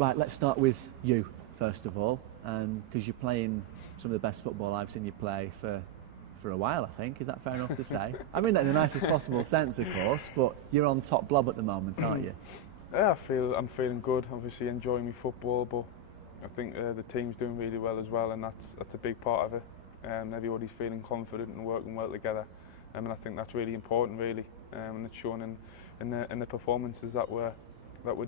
Right, let's start with you first of all, because you're playing some of the best football I've seen you play for a while, I think. Is that fair enough to say? I mean that in the nicest possible sense, of course, but you're on top blob at the moment, aren't you? Yeah, I'm feeling good. Obviously enjoying my football, but I think the team's doing really well as well, and that's a big part of it. Everybody's feeling confident and working well together, and I think that's really important, really, and it's shown in the performances that we're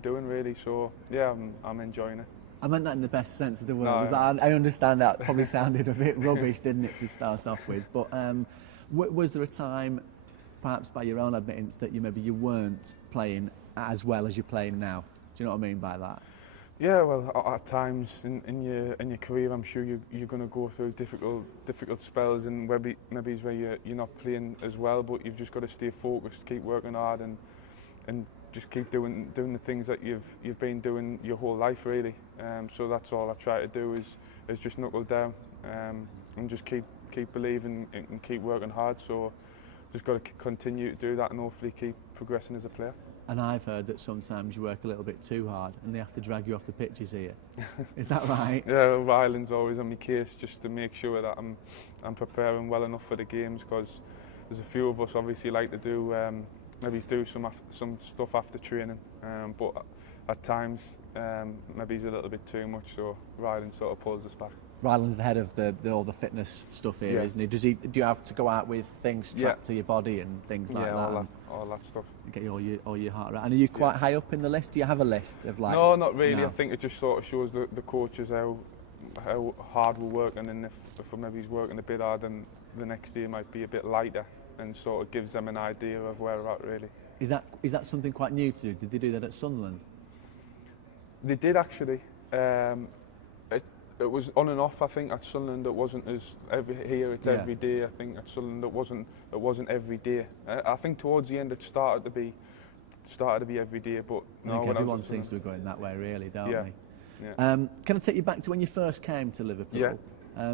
doing, really. So yeah, I'm enjoying it. I meant that in the best sense of the word. No, I understand that probably sounded a bit rubbish, didn't it, to start off with? But was there a time, perhaps by your own admittance, that you weren't playing as well as you're playing now? Do you know what I mean by that? Yeah, well, at times in your career, I'm sure you're going to go through difficult spells, and maybe where you're not playing as well, but you've just got to stay focused, keep working hard, and just keep doing the things that you've been doing your whole life, really. So that's all I try to do is just knuckle down and just keep believing and keep working hard. So just got to continue to do that and hopefully keep progressing as a player. And I've heard that sometimes you work a little bit too hard and they have to drag you off the pitches here. Is that right? Yeah, Ryland's always on my case just to make sure that I'm preparing well enough for the games, because there's a few of us obviously like to do maybe do some stuff after training, but at times maybe he's a little bit too much, so Ryland sort of pulls us back. Ryland's the head of all the fitness stuff here, isn't he? Do you have to go out with things strapped to your body and things like that? Yeah, all that stuff. Get all your heart right. And are you quite high up in the list? Do you have a list of like? No, not really. No. I think it just sort of shows the coaches how hard we're working, and if maybe he's working a bit harder, then the next day might be a bit lighter, and sort of gives them an idea of where we're at, really. Is that something quite new to do? Did they do that at Sunderland? They did, actually. It was on and off. I think at Sunderland it wasn't as here it's every day. I think at Sunderland it wasn't every day. I think towards the end it started to be every day, but no. I think everyone seems to be going that way, really, don't they? Yeah. Can I take you back to when you first came to Liverpool? Yeah.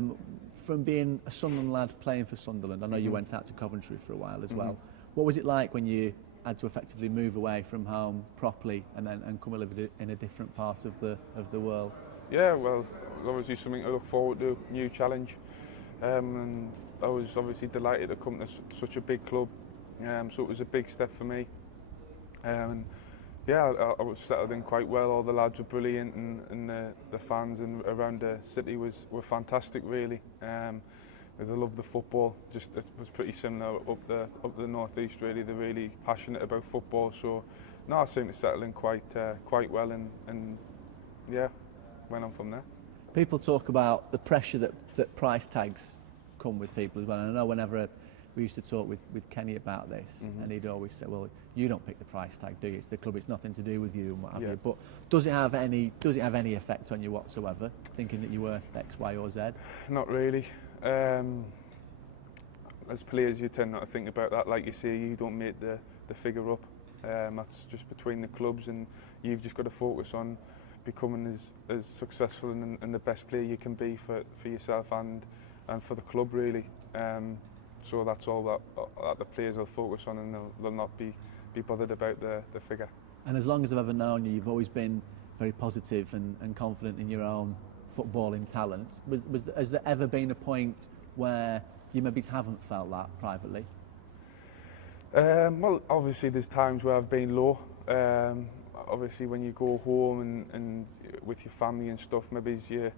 From being a Sunderland lad playing for Sunderland, I know you went out to Coventry for a while as well. What was it like when you had to effectively move away from home properly and come and live in a different part of the world? Yeah, well, it was obviously something to look forward to, new challenge, and I was obviously delighted to come to such a big club, so it was a big step for me. And yeah, I was settled in quite well. All the lads were brilliant, and the fans and around the city were fantastic, really. Because I love the football. Just it was pretty similar up the northeast, really. They're really passionate about football, so no, I seemed to settle in quite well, and yeah, went on from there. People talk about the pressure that price tags come with people as well. And I know whenever we used to talk with Kenny about this, and he'd always say, well, you don't pick the price tag, do you? It's the club, it's nothing to do with you and what have you. But does it have any effect on you whatsoever, thinking that you're worth X, Y or Z? Not really. As players, you tend not to think about that. Like you say, you don't make the figure up. That's just between the clubs, and you've just got to focus on becoming as successful and the best player you can be for yourself and for the club, really. So that's all that the players will focus on, and they'll not be bothered about the figure. And as long as I've ever known you, you've always been very positive and confident in your own footballing talent. Has there ever been a point where you maybe haven't felt that privately? Well, obviously there's times where I've been low. Obviously when you go home and with your family and stuff, maybe you're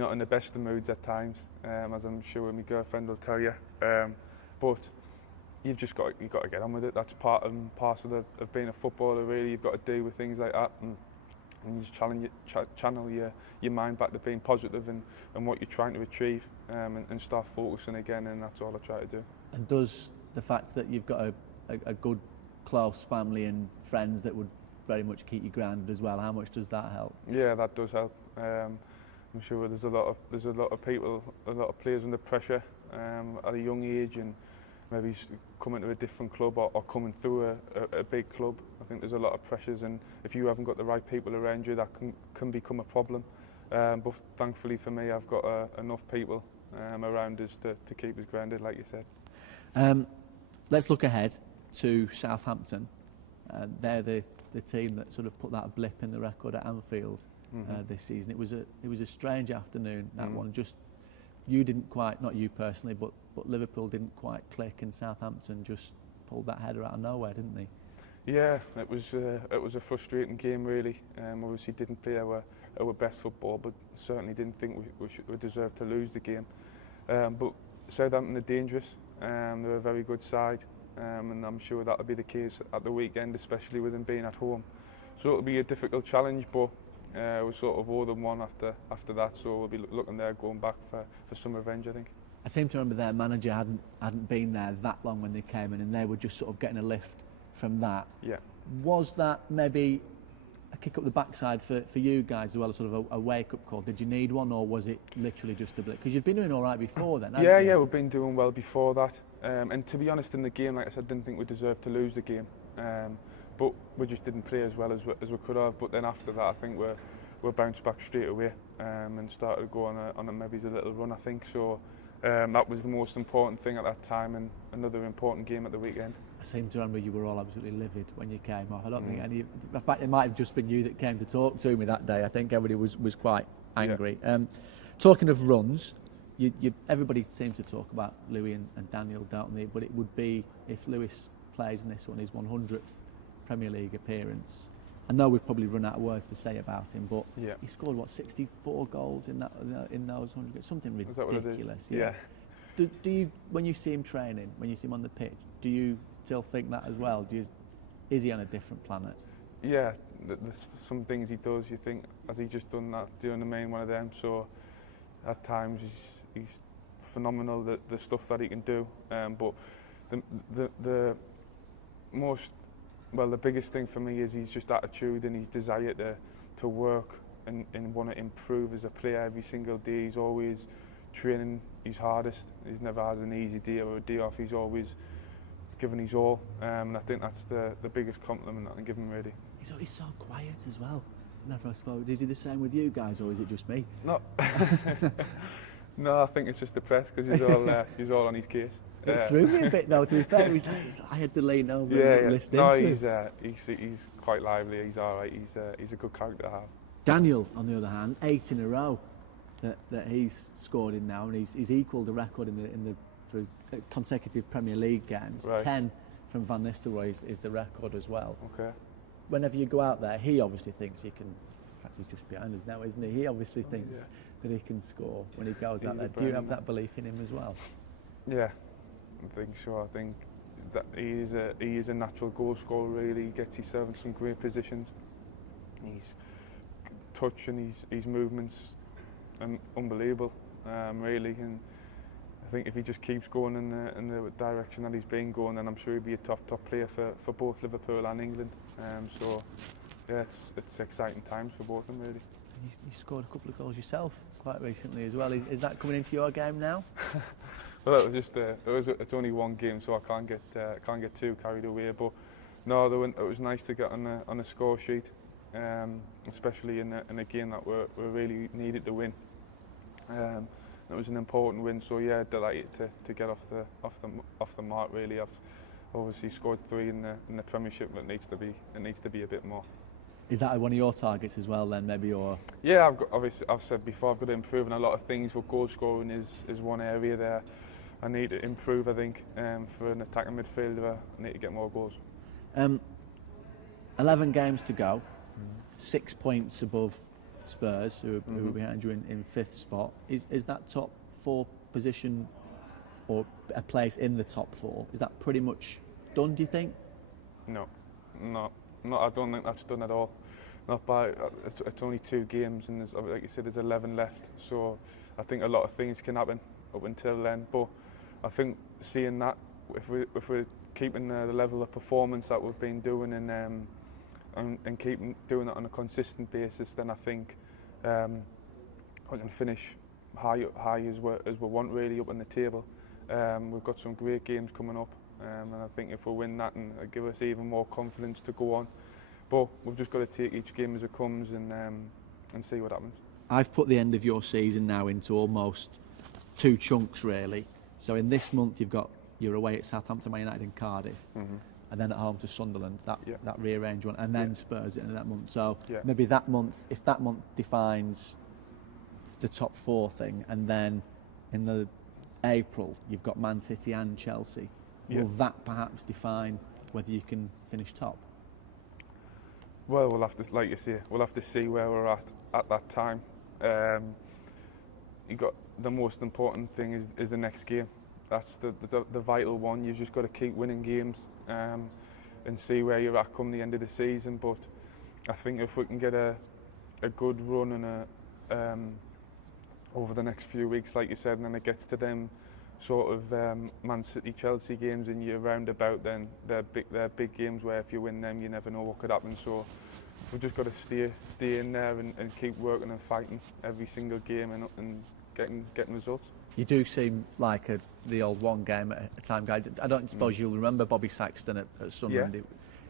not in the best of moods at times, as I'm sure my girlfriend will tell you. But you've got to get on with it. That's part and parcel of being a footballer, really. You've got to deal with things like that, and you just channel your mind back to being positive and what you're trying to achieve, and start focusing again, and that's all I try to do. And does the fact that you've got a good, close family and friends that would very much keep you grounded as well, how much does that help? Yeah, that does help. I'm sure there's a lot of people, a lot of players under pressure at a young age, and maybe coming to a different club or coming through a big club. I think there's a lot of pressures, and if you haven't got the right people around you, that can become a problem. But thankfully for me, I've got enough people around us to keep us grounded, like you said. Let's look ahead to Southampton. They're the the team that sort of put that blip in the record at Anfield this season. It was a strange afternoon, that one. Just you didn't quite, not you personally, but Liverpool didn't quite click, and Southampton just pulled that header out of nowhere, didn't they? Yeah, it was a frustrating game really. Obviously didn't play our best football, but certainly didn't think we deserved to lose the game. But Southampton are dangerous. They're a very good side, and I'm sure that'll be the case at the weekend, especially with them being at home. So it'll be a difficult challenge, but we sort of owe them one after that. So we'll be looking there, going back for some revenge, I think. I seem to remember their manager hadn't been there that long when they came in, and they were just sort of getting a lift from that. Yeah. Was that maybe a kick up the backside for you guys as well, sort of a wake-up call? Did you need one, or was it literally just a blip? Because you've been doing all right before then, haven't you? Yeah, we've been doing well before that. And to be honest, in the game, like I said, didn't think we deserved to lose the game. But we just didn't play as well as we could have. But then after that, I think we bounced back straight away and started to go on a maybe a little run, I think. So that was the most important thing at that time, and another important game at the weekend. I seem to remember you were all absolutely livid when you came off. I don't think any. In fact, it might have just been you that came to talk to me that day. I think everybody was quite angry. Yeah. Talking of runs, everybody seems to talk about Louis and Daniel, don't they? But it would be, if Lewis plays in this one, his 100th Premier League appearance. I know we've probably run out of words to say about him, but he scored 64 goals in those 100, something ridiculous. Is that what it is? Yeah. Do you, when you see him training, when you see him on the pitch, do you still think that as well? Is he on a different planet? Yeah, there's some things he does. You think, has he just done that? Do you know what I mean? One of them. So at times he's phenomenal. The stuff that he can do. But the biggest thing for me is his just attitude and his desire to work and want to improve as a player every single day. He's always training his hardest. He's never had an easy day or a day off. He's always given his all, and I think that's the biggest compliment I can give him, really. He's so quiet as well. Never spoke. Is he the same with you guys, or is it just me? No, no, I think it's just the press, because he's all on his case. It threw me a bit though, to be fair. I had to lean over and listen to him. He's quite lively. He's all right. He's a good character to have. Daniel, on the other hand, 8 in a row that he's scored in now, and he's equalled the record for consecutive Premier League games. Right. 10 from Van Nistelrooy is the record as well. Okay. Whenever you go out there, he obviously thinks he can. In fact, he's just behind us now, isn't he? He obviously thinks that he can score when he goes out there. Do you have that belief in him as well? Yeah, I think so. I think that he is a natural goal scorer. Really, he gets himself in some great positions. His touch and his movements are unbelievable, really. And I think if he just keeps going in the direction that he's been going, then I'm sure he'll be a top player for both Liverpool and England. So yeah, it's exciting times for both of them, really. You scored a couple of goals yourself quite recently as well. Is that coming into your game now? Well, it was just it's only one game, so I can't get too carried away. But no, it was nice to get on a score sheet, especially in a game that we really needed to win. It was an important win, so yeah, delighted to get off the mark. Really, I've obviously scored 3 in the Premiership, but it needs to be a bit more. Is that one of your targets as well, then, maybe? Or yeah, I've said before, I've got to improve in a lot of things, but goal scoring is one area there I need to improve. I think for an attacking midfielder, I need to get more goals. 11 games to go, 6 points above Spurs, who are behind you in 5th spot. Is that top 4 position, or a place in the top 4, is that pretty much done, do you think? No, I don't think that's done at all. Not by it's only 2 games, and there's, like you said, there's 11 left. So I think a lot of things can happen up until then. But I think seeing that, if we're keeping the level of performance that we've been doing and keeping doing it on a consistent basis, then I think we can finish high as we want, really, up on the table. We've got some great games coming up, and I think if we win that, and it'll give us even more confidence to go on. But we've just got to take each game as it comes and see what happens. I've put the end of your season now into almost 2 chunks, really. So in this month you're away at Southampton, Man United and Cardiff. and then at home to Sunderland, that rearranged one, and then Spurs in that month. So maybe that month, if that month defines the top 4 thing, and then in the April you've got Man City and Chelsea, will that perhaps define whether you can finish top? Well, we'll have to, like you say, we'll have to see where we're at that time. You got the most important thing is the next game. That's the vital one. You've just got to keep winning games and see where you're at come the end of the season. But I think if we can get a good run and over the next few weeks, like you said, and then it gets to them sort of Man City, Chelsea games and you're roundabout, then they're big games where if you win them, you never know what could happen. So we've just got to stay in there and keep working and fighting every single game and getting results. You do seem like the old one game at a time guy. I don't suppose you'll remember Bobby Saxton at Sunderland.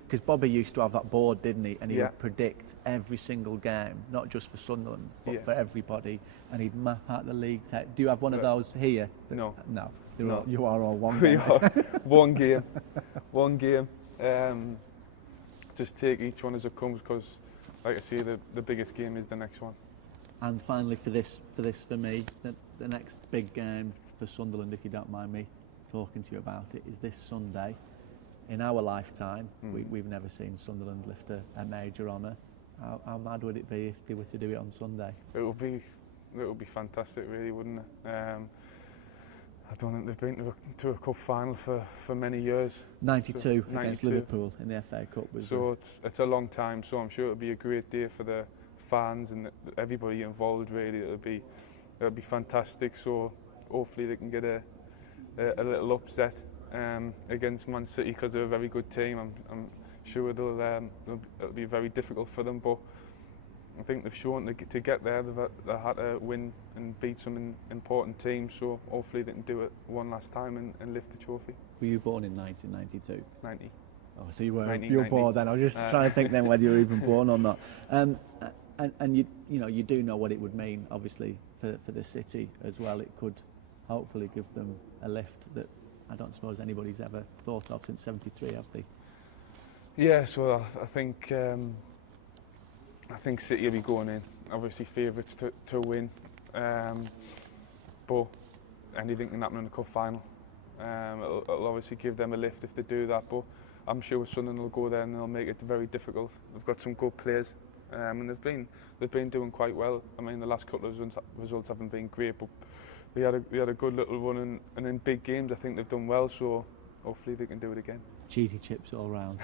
Because Bobby used to have that board, didn't he? And he would predict every single game, not just for Sunderland, but for everybody. And he'd map out the league. Do you have one of those here? No. No. You are all one game. One game. One game. Just take each one as it comes, because, like I say, the biggest game is the next one. And finally, for me, the next big game for Sunderland, if you don't mind me talking to you about it, is this Sunday. In our lifetime, we've never seen Sunderland lift a major honour. How mad would it be if they were to do it on Sunday? It would be fantastic, really, wouldn't it? I don't think they've been to a cup final for many years. 92 against Liverpool in the FA Cup. So it's a long time. So I'm sure it'll be a great day for the fans and everybody involved. Really, it'll be fantastic. So hopefully they can get a little upset against Man City, because they're a very good team. I'm sure it'll be very difficult for them, but I think they've shown to get there they had to win and beat some important teams, so hopefully they can do it one last time and lift the trophy. Were you born in 1992? 90. Oh, so you were born then. I was just trying to think then whether you were even born or not. And you do know what it would mean, obviously, for the city as well. It could hopefully give them a lift that I don't suppose anybody's ever thought of since '73, have they? Yeah, so I think City will be going in. Obviously favourites to win, but anything can happen in the cup final. It'll obviously give them a lift if they do that, but I'm sure Sunderland will go there and they'll make it very difficult. They've got some good players, and they've been doing quite well. I mean, the last couple of results haven't been great, but they had a good little run, and in big games I think they've done well, so hopefully they can do it again. Cheesy chips all round.